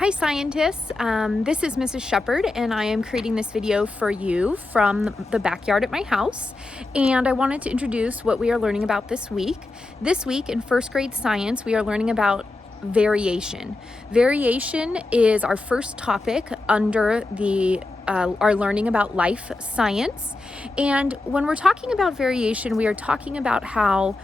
Hi scientists, this is Mrs. Shepard and I am creating this video for you from the backyard at my house, and I wanted to introduce what we are learning about this week. This week in first grade science we are learning about variation. Variation is our first topic under our learning about life science, and when we're talking about variation we are talking about how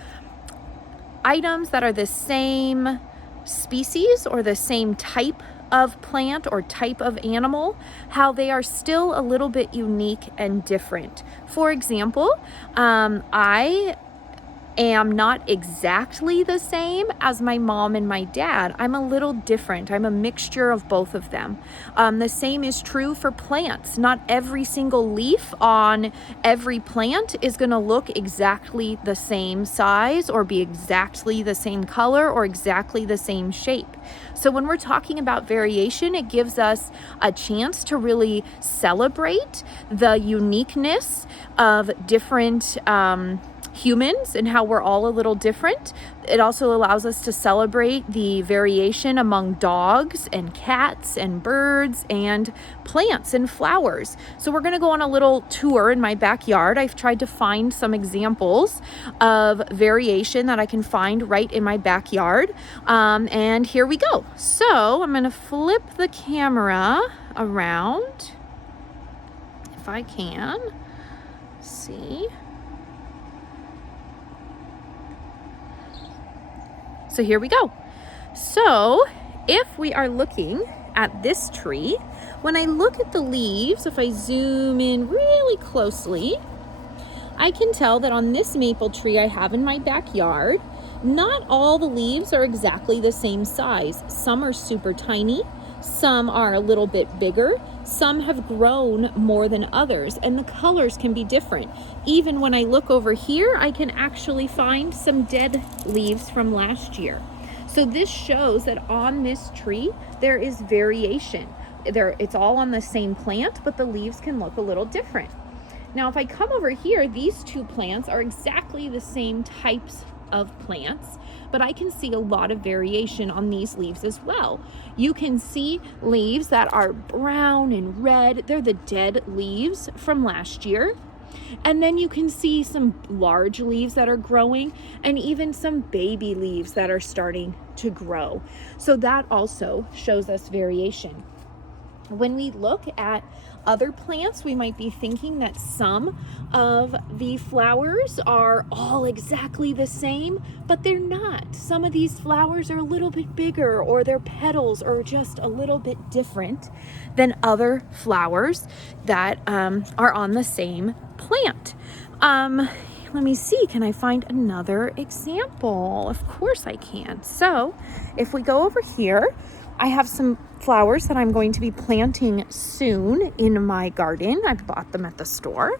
items that are the same species or the same type of plant or type of animal, how they are still a little bit unique and different. For example, I am not exactly the same as my mom and my dad. I'm a little different. I'm a mixture of both of them. The same is true for plants. Not every single leaf on every plant is going to look exactly the same size or be exactly the same color or exactly the same shape. So when we're talking about variation, it gives us a chance to really celebrate the uniqueness of different humans and how we're all a little different. It also allows us to celebrate the variation among dogs and cats and birds and plants and flowers. So we're going to go on a little tour in my backyard. I've tried to find some examples of variation that I can find right in my backyard. And here we go. So I'm going to flip the camera around if I can. See. So here we go. So if we are looking at this tree, when I look at the leaves, if I zoom in really closely, I can tell that on this maple tree I have in my backyard, not all the leaves are exactly the same size. Some are super tiny, some are a little bit bigger, some have grown more than others, and the colors can be different. Even when I look over here, I can actually find some dead leaves from last year. So this shows that on this tree, there is variation. It's all on the same plant, but the leaves can look a little different. Now, if I come over here, these two plants are exactly the same types of plants, but I can see a lot of variation on these leaves as well. You can see leaves that are brown and red. They're the dead leaves from last year. And then you can see some large leaves that are growing and even some baby leaves that are starting to grow. So that also shows us variation. When we look at other plants, we might be thinking that some of the flowers are all exactly the same, but they're not. Some of these flowers are a little bit bigger, or their petals are just a little bit different than other flowers that are on the same plant. Let me see, can I find another example? Of course I can. So if we go over here, I have some flowers that I'm going to be planting soon in my garden. I bought them at the store.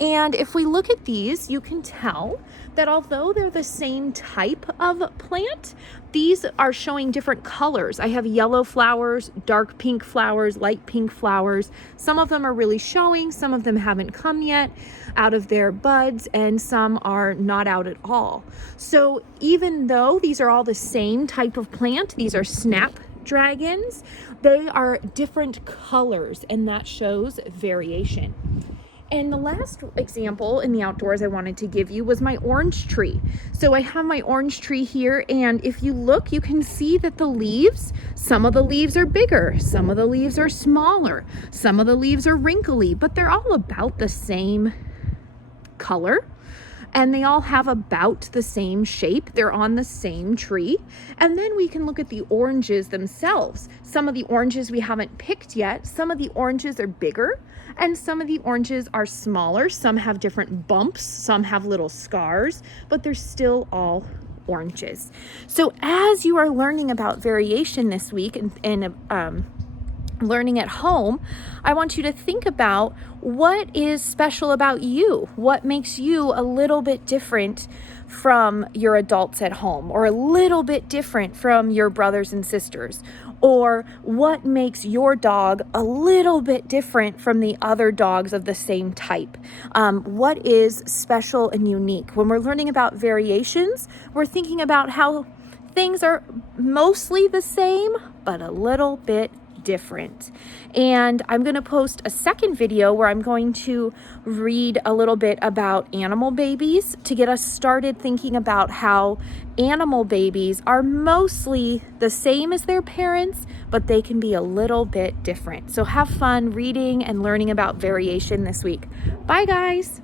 And if we look at these, you can tell that although they're the same type of plant, these are showing different colors. I have yellow flowers, dark pink flowers, light pink flowers. Some of them are really showing, some of them haven't come yet out of their buds, and some are not out at all. So even though these are all the same type of plant, these are snapdragons, they are different colors, and that shows variation. And the last example in the outdoors I wanted to give you was my orange tree. So I have my orange tree here, and if you look, you can see that the leaves, some of the leaves are bigger, some of the leaves are smaller, some of the leaves are wrinkly, but they're all about the same color. And they all have about the same shape. They're on the same tree. And then we can look at the oranges themselves. Some of the oranges we haven't picked yet. Some of the oranges are bigger and some of the oranges are smaller. Some have different bumps. Some have little scars, but they're still all oranges. So as you are learning about variation this week and learning at home, I want you to think about what is special about you. What makes you a little bit different from your adults at home, or a little bit different from your brothers and sisters, or what makes your dog a little bit different from the other dogs of the same type. What is special and unique? When we're learning about variations, we're thinking about how things are mostly the same, but a little bit different. And I'm going to post a second video where I'm going to read a little bit about animal babies to get us started thinking about how animal babies are mostly the same as their parents, but they can be a little bit different. So have fun reading and learning about variation this week. Bye, guys.